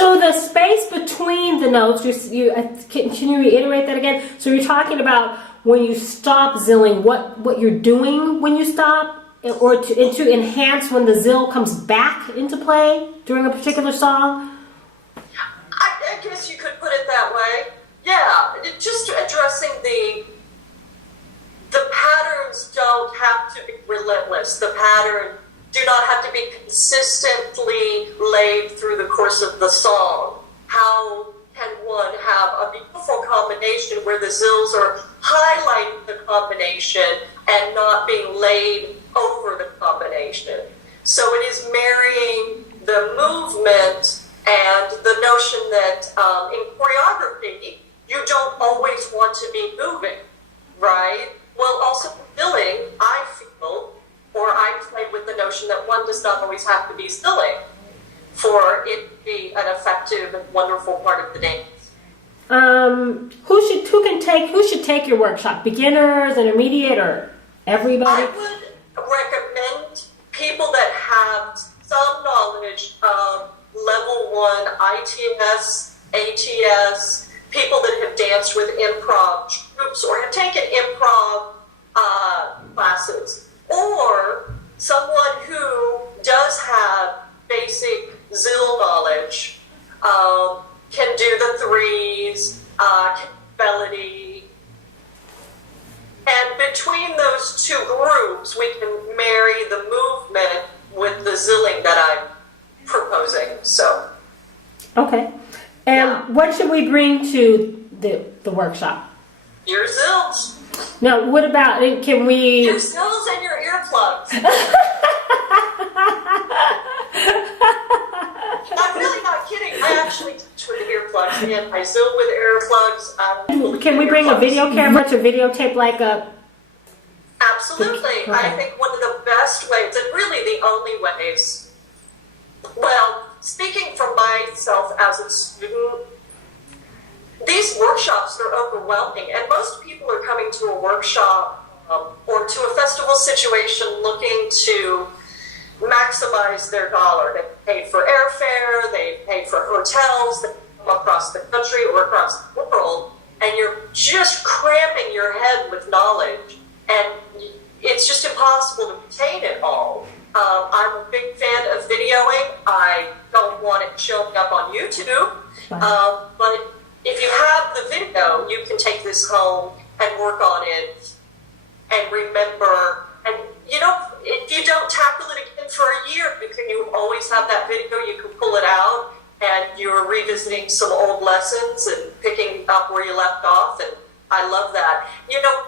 So the space between the notes, can you reiterate that again? So you're talking about when you stop zilling, what you're doing when you stop, or to enhance when the zill comes back into play during a particular song? I guess you could put it that way. Yeah, just addressing the patterns don't have to be relentless. The pattern do not have to be consistently laid through the course of the song. How can one have a beautiful combination where the zills are highlighting the combination and not being laid over the combination? So it is marrying the movement and the notion that in choreography, you don't always want to be moving, right? Well, also zilling, I feel, or I play with the notion that one does not always have to be zilling for it to be an effective and wonderful part of the dance. Who should take your workshop? Beginners, intermediate, or everybody? I would recommend people that have some knowledge of level 1 ITS, ATS, people that have danced with improv groups or have taken improv classes, or someone who does have basic zill knowledge, can do the threes, can melody. And between those two groups, we can marry the movement with the zilling that I'm proposing. So, okay. And what should we bring to the workshop? Your zills. No, what about, can we... Your zills and your earplugs. I'm really not kidding. I actually teach with earplugs, and I zill with earplugs. Can we bring a video camera to videotape like a... Absolutely. Okay. I think one of the best ways, and really the only ways, well, speaking for myself as a student, these workshops are overwhelming, and most people are coming to a workshop or to a festival situation looking to maximize their dollar. They pay for airfare, they pay for hotels, they come across the country or across the world, and you're just cramping your head with knowledge, and it's just impossible to retain it all. I'm a big fan of videoing. I don't want it showing up on YouTube, but if you have the video, you can take this home and work on it and remember. And, if you don't tackle it again for a year, you always have that video. You can pull it out, and you're revisiting some old lessons and picking up where you left off. And I love that.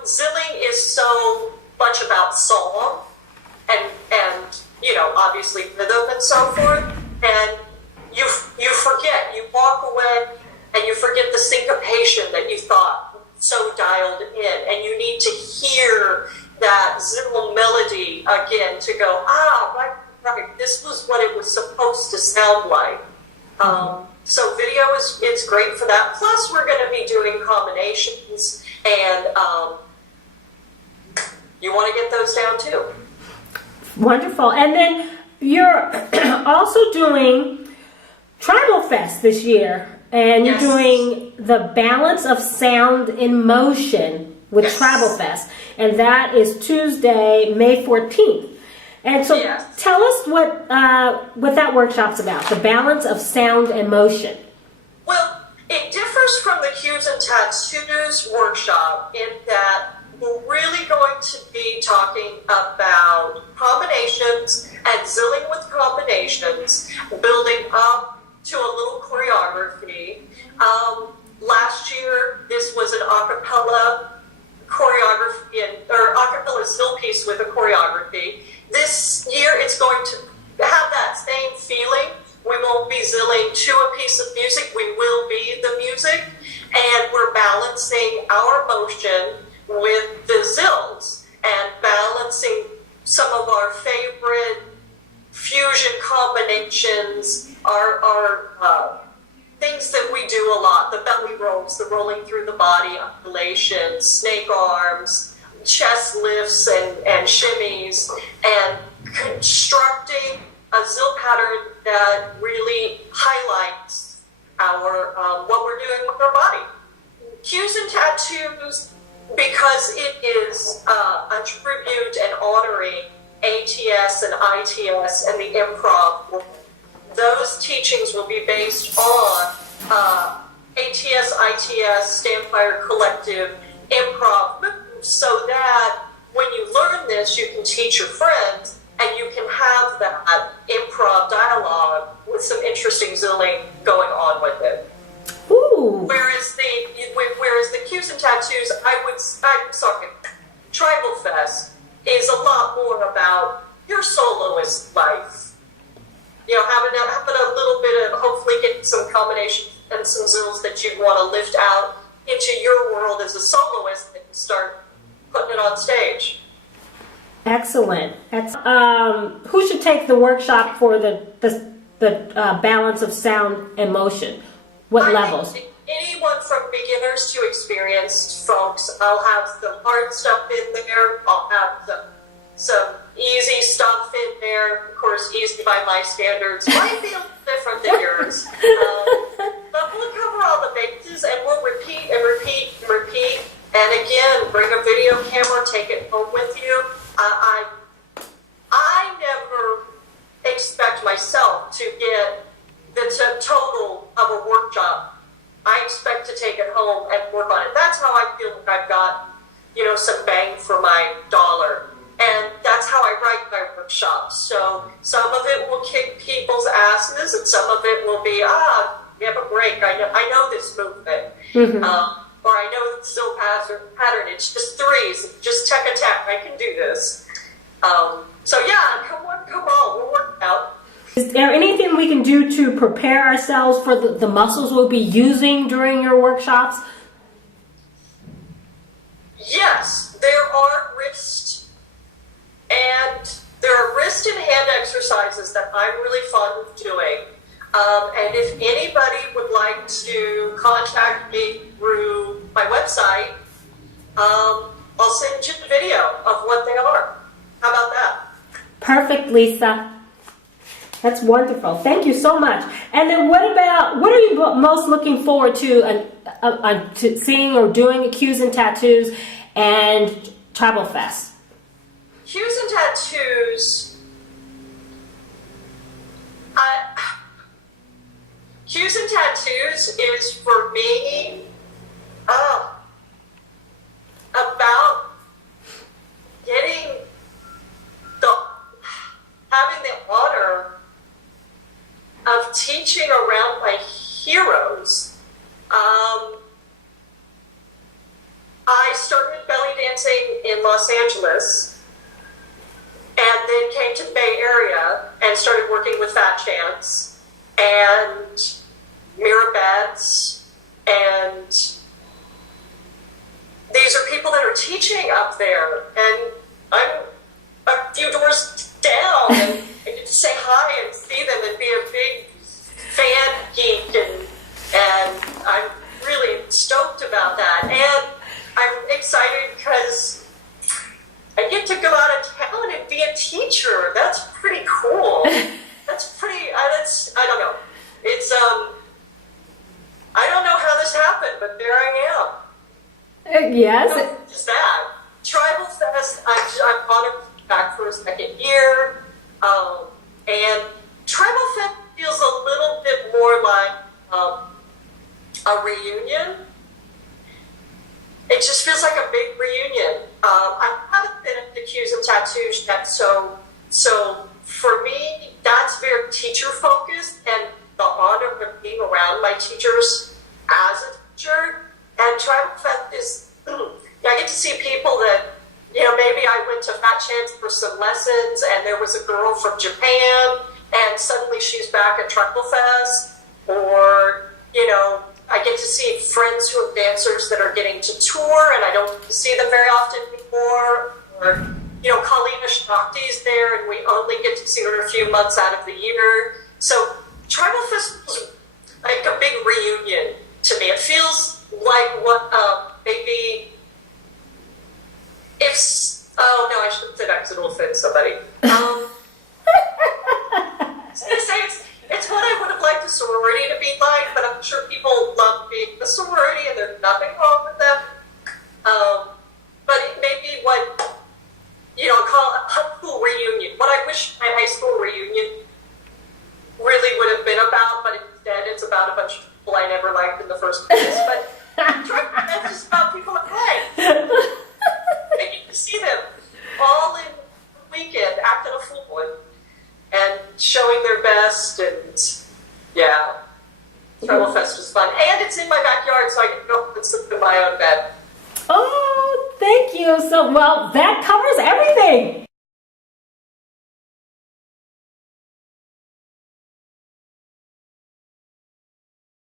Zilling is so much about song and obviously rhythm and so forth. And you forget. You walk away and you forget the syncopation that you thought so dialed in, and you need to hear that zill melody again to go, right, this was what it was supposed to sound like. So video it's great for that. Plus, we're going to be doing combinations, and you want to get those down too. Wonderful. And then you're also doing Tribal Fest this year. And you're doing the balance of sound in motion with Tribal Fest. And that is Tuesday, May 14th. And so tell us what that workshop's about, the balance of sound and motion. Well, it differs from the Cues and Tattoos workshop in that we're really going to be talking about combinations and zilling with combinations, building up to a little choreography. Last year, this was an a cappella choreography, or a cappella zill piece with a choreography. This year, it's going to have that same feeling. We won't be zilling to a piece of music. We will be the music, and we're balancing our motion with the zills and balancing some of our favorite fusion combinations, our things that we do a lot, the belly rolls, the rolling through the body, undulations, snake arms, chest lifts and shimmies, and constructing a zill pattern that really highlights our what we're doing with our body. Cues and tattoos, because it is a tribute and honoring ATS and ITS and the improv. Those teachings will be based on ATS, ITS, Standfire Collective, improv, so that when you learn this, you can teach your friends and you can have that improv dialogue with some interesting zilling going on with it. Ooh. Whereas the cues and tattoos, I'm sorry, Tribal Fest is a lot more about your soloist life. You know, having a little bit of, hopefully getting some combinations and some zills that you'd want to lift out into your world as a soloist and start putting it on stage. Excellent. Who should take the workshop for the balance of sound and motion? What levels? Anyone from beginners to experienced folks. I'll have some hard stuff in there. I'll have some easy stuff in there. Of course, easy by my standards. Might be a little different than yours. But we'll cover all the bases and we'll repeat and repeat and repeat. And again, bring a video camera, take it home with you. I never expect myself to get the total of a workshop. I expect to take it home and work on it. That's how I feel like I've got, some bang for my dollar. And that's how I write my workshops. So some of it will kick people's asses and some of it will be, we have a break. I know this movement. Mm-hmm. Or I know the still pattern. It's just threes. Just tech attack. I can do this. So yeah, come on. We'll work it out. Is there anything we can do to prepare ourselves for the muscles we'll be using during your workshops? Yes, there are wrist and hand exercises that I'm really fond of doing. And if anybody would like to contact me through my website, I'll send you the video of what they are. How about that? Perfect, Lisa. That's wonderful. Thank you so much. And then what are you most looking forward to seeing or doing at Cues and Tattoos and Tribal Fest? Cues and Tattoos, Cues and Tattoos is for me about having the honor of teaching around my heroes. I started belly dancing in Los Angeles and then came to the Bay Area and started working with Fat Chance and Mira Betts, and these are people that are teaching up there, and I'm a few doors down and I get to say hi and see them and be a big fan geek, and I'm really stoked about that. And I'm excited because I get to go out of town and be a teacher. That's pretty cool. I don't know. It's, I don't know how this happened, but there I am. Yes. So, just that. Tribal Fest, I'm honored to be back for a second year. And Tribal Fest feels a little bit more like a reunion. It just feels like a big reunion. I haven't been at the Cues and Tattoos yet, so for me, that's very teacher focused, and the honor of being around my teachers as a teacher. And Tribal Fest is, I get to see people that, maybe I went to Fat Chance for some lessons, and there was a girl from Japan, and suddenly she's back at Tribal Fest, or, I get to see friends who are dancers that are getting to tour, and I don't see them very often anymore. Or, Kalina Shakti's there, and we only get to see her a few months out of the year. So Tribal Fest is like a big reunion to me. It feels like what maybe if I shouldn't say that because it'll offend somebody. I was gonna say it's what I would have liked the sorority to be like, but I'm sure the sorority, and there's nothing wrong with them. But it may be what, call a high school reunion. What I wish my high school reunion really would have been about, but instead it's about a bunch of people I never liked in the first place. But that's just about people I like. And you can see them all in the weekend acting a fool and showing their best, and yeah. Travel Fest was fun. And it's in my backyard, so I can go and sleep in my own bed. Oh, thank you. So, well, that covers everything.